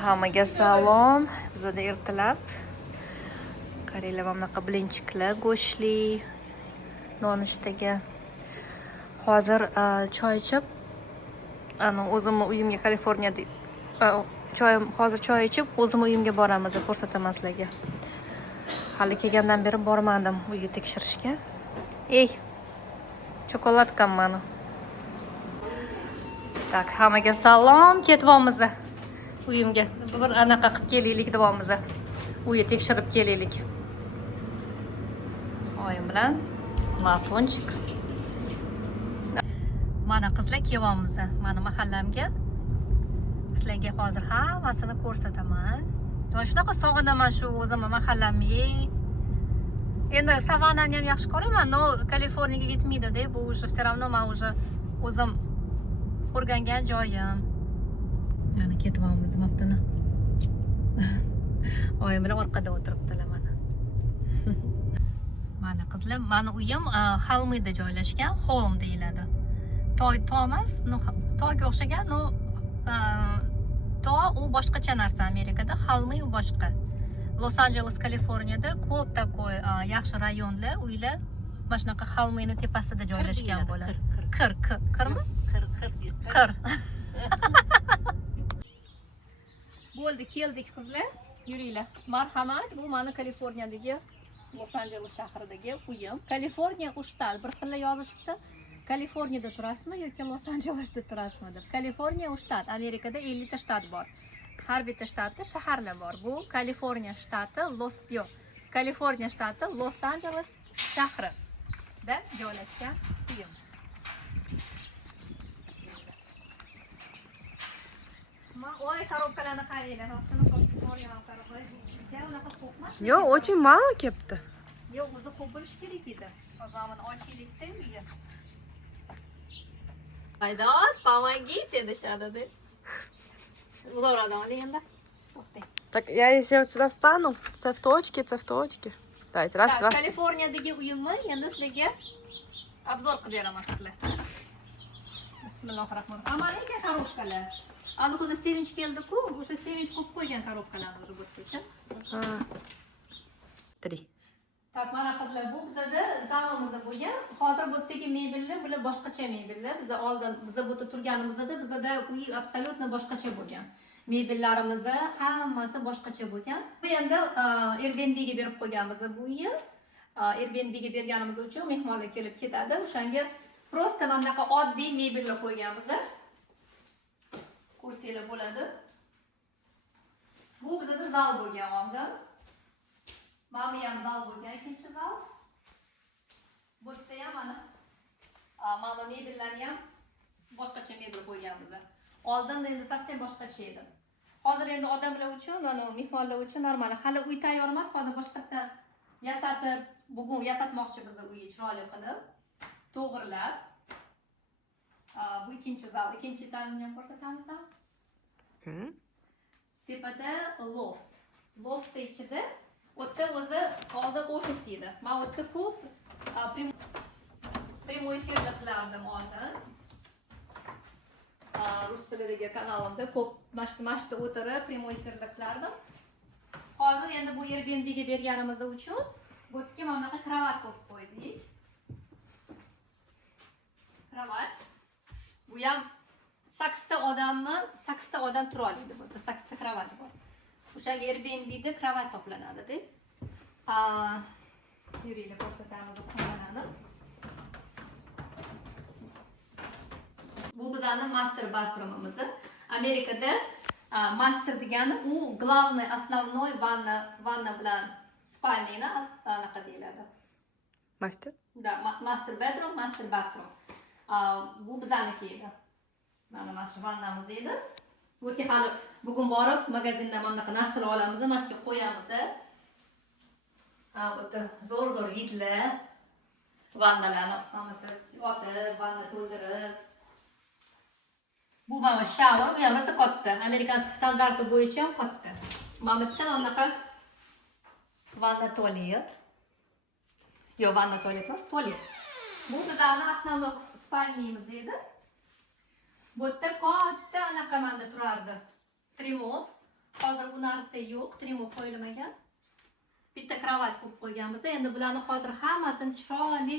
Hammaga salom. Bizda ertalab qaranglar, mana bunaqa blinchiklar go'shtli nonushtaga. Hozir choy ichib, o'zimni uyimga Kaliforniyada hozir choy ichib, o'zimni uyimga boramiz, ko'rsataman sizlarga. Hali kelgandan beri bormadim uyga tekshirishga. Ey, shokoladkam mana. Tak, hammaga salom, ketyapmiz uyimga. Bir anaqa qilib kelaylik deyapmiz. Uyga tekshirib kelaylik. Oyim bilan Mafonchik. Mana qizlar kelyapmiz. Mana mahallamga. Sizlarga hozir hammasini ko'rsataman. Men shunaqa sog'inaman shu o'zim mahallamni. Endi Savanani ham yaxshi ko'raman, no Kaliforniyaga yetmaydi-da, bu уже все равно men уже o'zim o'rgangan joyim. Yana ketyapmiz maftuna. Oyim bilan orqada o'tiribdilar mana. Mana qizlar, mani uyim Halmida joylashgan, Holm deyiladi. Toy emas, toyga o'xshagan, to u boshqacha narsa Amerikada, Halmi u boshqa. Los-Anjeles, Kaliforniyada ko'p takoy yaxshi rayonlar, uylar mana shunaqa Halmini tepasida joylashgan bo'ladi. Qirmi? Qir. Bo'ldi, keldik qizlar. Yuringlar. Marhamat, bu meni Kaliforniyadagi Los-Anjeles shahridagi uyim. Kaliforniya u shtat. Bir xil yozishibdi. Kaliforniyada turasizmi yoki Los-Anjelesda turasizmi deb. Kaliforniya u shtat. Amerikada 50 ta shtat bor. Har bitta shtatda shaharlar bor. Bu Kaliforniya shtati Kaliforniya shtati Los-Anjeles shahrida joylashgan uyim. Oy, коробкаларni qaranglar. Yo, очень мало kepti. Yo'q, o'zi ko'p bo'lish kerak edi. Hozirmini ochaylik-da uyga. Aydat, помогите deshadi. Zo'radan endi. Так, я если вот сюда встану, C в точке. Давайте, раз, два. Kaliforniyadagi uyimni endi sizlarga obzor qilib beraman sizlar. Bismillahirrohmanirrohim. Amalikka korobkalar. Ana kuni sevinch keldi-ku, o'sha sevinch qo'yib qo'ygan korobkalarni уже bo'tgacha. 3. Tak, mana qizlar, bu bizada zalimizda bo'lgan. Hozir bu yerdagi mebellar, bular boshqacha mebellar. Biz oldin bu yerda turganimizda bizada uy absolyutno boshqacha bo'lgan. Mebellarimiz hammasi boshqacha bo'lgan. Bu endi Airbnb'ga berib qo'yganmiz bu uyni. Airbnb'ga berganimiz uchun mehmonlar kelib ketadi. O'shanga просто mana bunaqa oddiy mebellar qo'yganmiz. Ko'rsanglar bo'ladi. Bu bizada zal bo'lgan oldin. Mana ham zal bo'lgan, ikkinchi zal. Bu yerda ham mana mebellarni ham boshqacha mebel qo'yganmiz. Oldin endi совсем boshqacha edi. Hozir endi odamlar uchun, mehmonlar uchun normal. Hali uy tayyor emas, hozir boshqatdan bugun yasatmoqchi biz uyni chiroyli qilib, to'g'rilab. Bu ikkinchi zal, ikkinchi etajni ham ko'rsatamiz. Tepada loft. Loft ichida o'tda o'zi oldin ofis edi. Men o'tda ko'p prямой efirda qilardim oldin. Rus tilidagi kanalimda ko'p mashta o'tirib prямой efirda qilardim. Hozir endi bu Airbnb'ga berganimiz uchun bu yerga mana bunaqa kravat qo'yib qo'ydik. Kravat. Bu ham 8 ta odam tura oladi bu yerda, 8 ta kravat bor. O'sha Airbnb'da kravat hisoblanadi-da. Yuringlar, ko'rsatamiz xonani. Bu bizning master bathroomimiz. Amerikada master degani u главный основной vanna bilan spalniyni anaqa deyiladi. Master? Da, master bedroom, master bathroom. Bu bizniki edi. Mana shu vannamiz edi. Bu hali bugun borib magazindan mana bunaqa narsalar olamiz, mana shu qo'yamiz. Bu yerda zo'r vidlar vannalarni mana yotib, vanna to'ldirib. Bu mana shower, bu ham rosa katta. Amerikanskiy standarti bo'yicha ham katta. Mana bitta mana bunaqa vanna tualet. Yo'q, vanna tualet emas, tualet. Bu bizning asosiy spalniyamiz edi. Bu yerda katta anaqa manda turardi. Trimo. narsa yo'q, trimo qo'yilmagan. Bitta kravat qo'yib qo'yganmiz. Endi bularni hozir hammasini chiroyli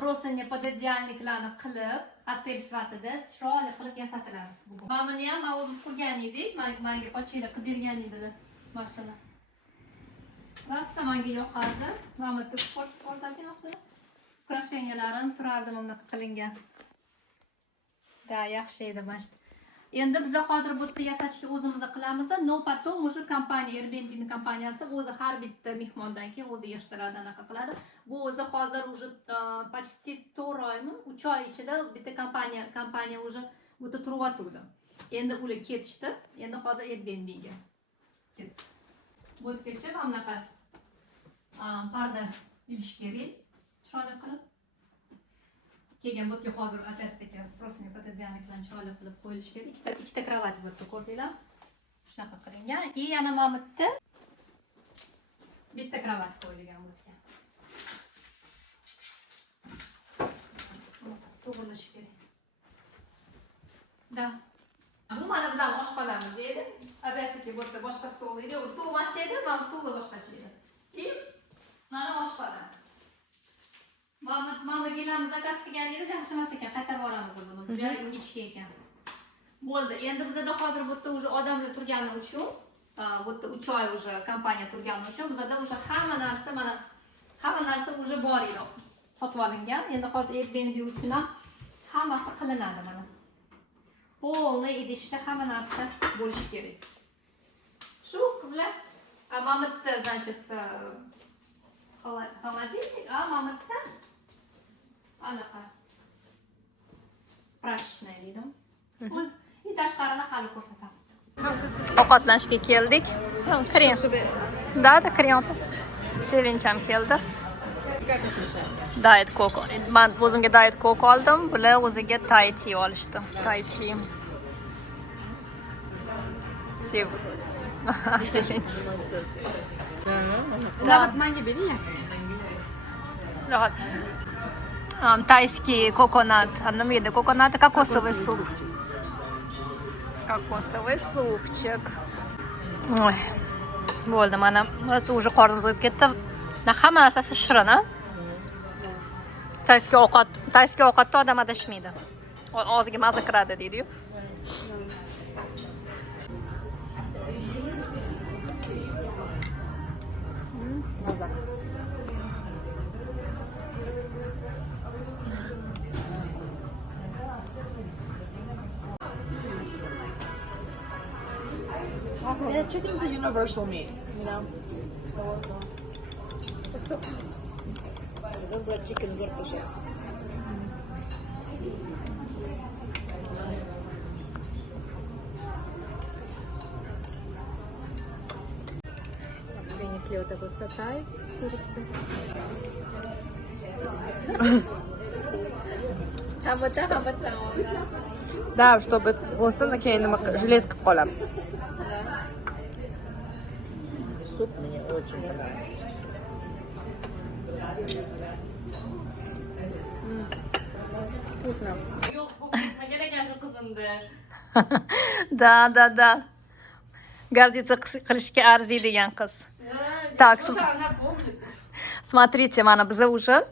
prosenya pododiyalniklarni qilib, ottel sifatida chiroyli qilib yasatiladi. Mana buni ham men o'zim qurgan edik. Menga pochinglar qilib bergan edilar mashina. Rosa menga yoqardi. Mana bu ko'rsating o'xshaydi. Ukrasheniyalarım turardi mana bunaqa qilingan. Da, yaxshi edi mana shu. Endi biz hozir bu yerda yasashni o'zimiz qilamiz. No потом уже kompaniya Airbnb kompaniyasi o'zi har bitta mehmondan keyin o'zi yig'ishtiradi, anaqa qiladi. Bu o'zi hozir уже почти 4 oymi, 3 oy ichida bitta kompaniya уже bu yerda turyapti. Endi ular ketishdi. Endi hozir Airbnbga ketdi. Bu yergacha ham anaqa parda ilish kerak. Chiroyli qilib. Keyin bu yerga hozir atastiki prosenya pododiyalniklarni chiroyli qilib qo'yilish kerak. Ikkita kravat bu yerda ko'rdinglar. Shunaqa qilingan. И yana mana bu yerda bitta kravat qo'yilgan bu yerga. To'g'rilish kerak. Da. Bu mana bizning oshxonamiz edi. Atastiki bu yerda boshqa stol edi. U stol boshqa edi, mana stolda boshqacha edi. И mana oshxona. Mama gelamiz zakaz qilgan edi, yaxshi emas ekan, qaytarib olamiz buni. Juda ingichka ekan. Bo'ldi. Endi bizda hozir bu yerda уже odamlar turgani uchun, bu yerda 3 oy уже kompaniya turgani uchun bizda уже hamma narsa уже bor edi. Sotib olingan. Endi hozir Airbnb uchun ham hammasi qilinadi mana. Полный idishda hamma narsa bo'lishi kerak. Shu qizlar, mana bu yerda, значит, холодильник, mana bu yerda anaqa prashchная deydi. И tashqarini hali ko'rsatamiz. Ovqatlanishga keldik. Krem. Da, krem. Sevincham keldi. Diet Coke. Men o'zimga Diet Coke oldim. Bular o'ziga Thai tea olishdi. Thai tea. Sevinch. Nawet menga beryapsiz. Rahat. Тайский coconut. Nima edi? Coconut kokosовый суп. Kokosовый supчик. Oy. Bo'ldi, mana biz уже qornim to'yib ketdi. Hamma narsasi shirin, a? Tayski ovqatda odam adashmaydi. Og'ziga maza kiradi deydi-yu. Yeah, chicken's the universal meat, you know. Добрый chicken зеркало. Принесли вот такой сатай с курицей. Да, чтобы bo'lsin, keyin nima желез qilib qolamiz. Суп мне очень понравился. Вкусно. Yo'q, bu nima ekan shu qizimda. Да. Гордиться qilishga arziydigan qiz. Так, смотрите, mana biz уже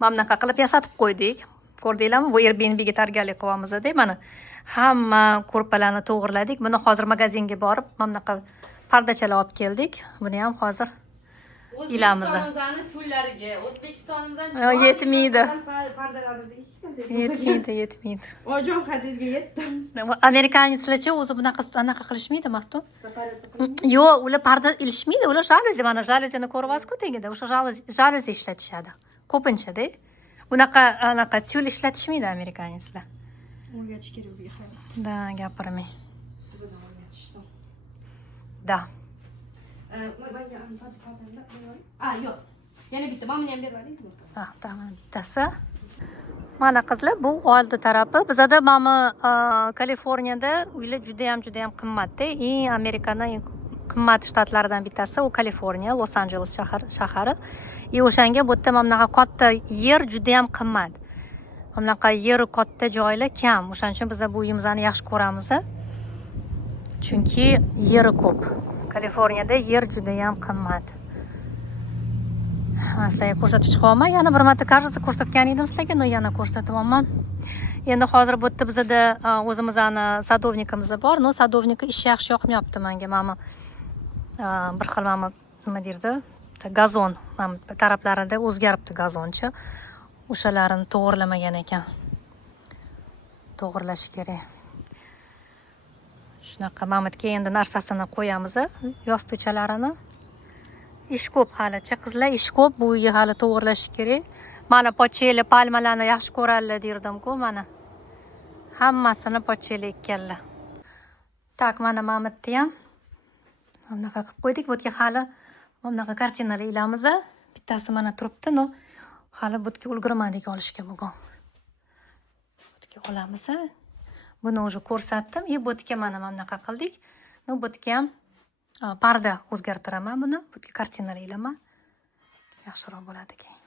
mana bunaqa qilib yasatib qo'ydik. Ko'rdinglarmi? Bu Airbnbga targalik qilyapmiz-da. Mana hamma ko'rpalarni to'g'irladik. Buni hozir magazinga borib, mana bunaqa pardachalar olib keldik. Buni ham hozir ilamiz. O'zbekistonimizning to'ylariga, O'zbekistonimizdan yetmaydi. Pardalarimizga Yetmaydi. Ojon hadizga yetdim. Amerikanislarcha o'zi bunaqa qilishmaydi, Maftun? Yo'q, ular parda ilishmaydi, ular jaluzi, mana jaluzini ko'ryapsiz-ku tagida, o'sha jaluzi ishlatishadi. Ko'pincha-da. Unaqa tyul ishlatishmaydi amerikanislar. O'rgatish kerak bu hayot. Da, gapirmay. Da. Yo'q. Yana bitta, mana buni ham berib yuboringizmi? Mana bittasi. Mana qizlar, bu oldi tarafi. Bizda mana Kaliforniyada uylar juda ham qimmat-da. Eng Amerikaning qimmat shtatlaridan bittasi u Kaliforniya, Los-Anjeles shahari. O'shanga bu yerda mana bunaqa katta yer juda ham qimmat. Mana bunaqa yer katta joylar kam. O'shaning uchun biz bu uyimizni yaxshi ko'ramiz. Chunki yeri ko'p. Kaliforniyada yer juda ham qimmat. Men sizlarga ko'rsatib chiqyapman. Yana bir marta кажется ko'rsatgan edim sizlarga, но yana ko'rsatyapman. Endi hozir bu yerda bizda o'zimizning sadovnikimiz bor. No, sadovniki ish yaxshi yoqmayapti menga. Mana bir xil mana nima derdi? Gazon. Mana taraflarida o'zgaribdi gazonchi. O'shalarini to'g'rilamagan ekan. To'g'irlash kerak. Shunaqa Mamatga endi narsasini qo'yamiz, yostiqchalarini. Ish ko'p halicha qizlar, ish ko'p. Bu uyni hali to'g'irlash kerak. Mana pocheli palmalarni yaxshi ko'radilar derdim-ku, mana. Hammasini pocheli ekkanlar. Tak, mana Mamatni ham bunaqa qilib qo'ydik. Bu yerga hali bunaqa kartinalar ilamiz. Bittasi mana turibdi, no. Hali bu yerga ulgurmadik olishga bugun. Bu yerga olamiz. Buni уже ko'rsatdim. Bu yerga mana bunaqa qildik. No, bu yerga ham parda o'zgartiraman buni. Bu yerga kartinalar ilaman. Yaxshiroq bo'ladi keyin.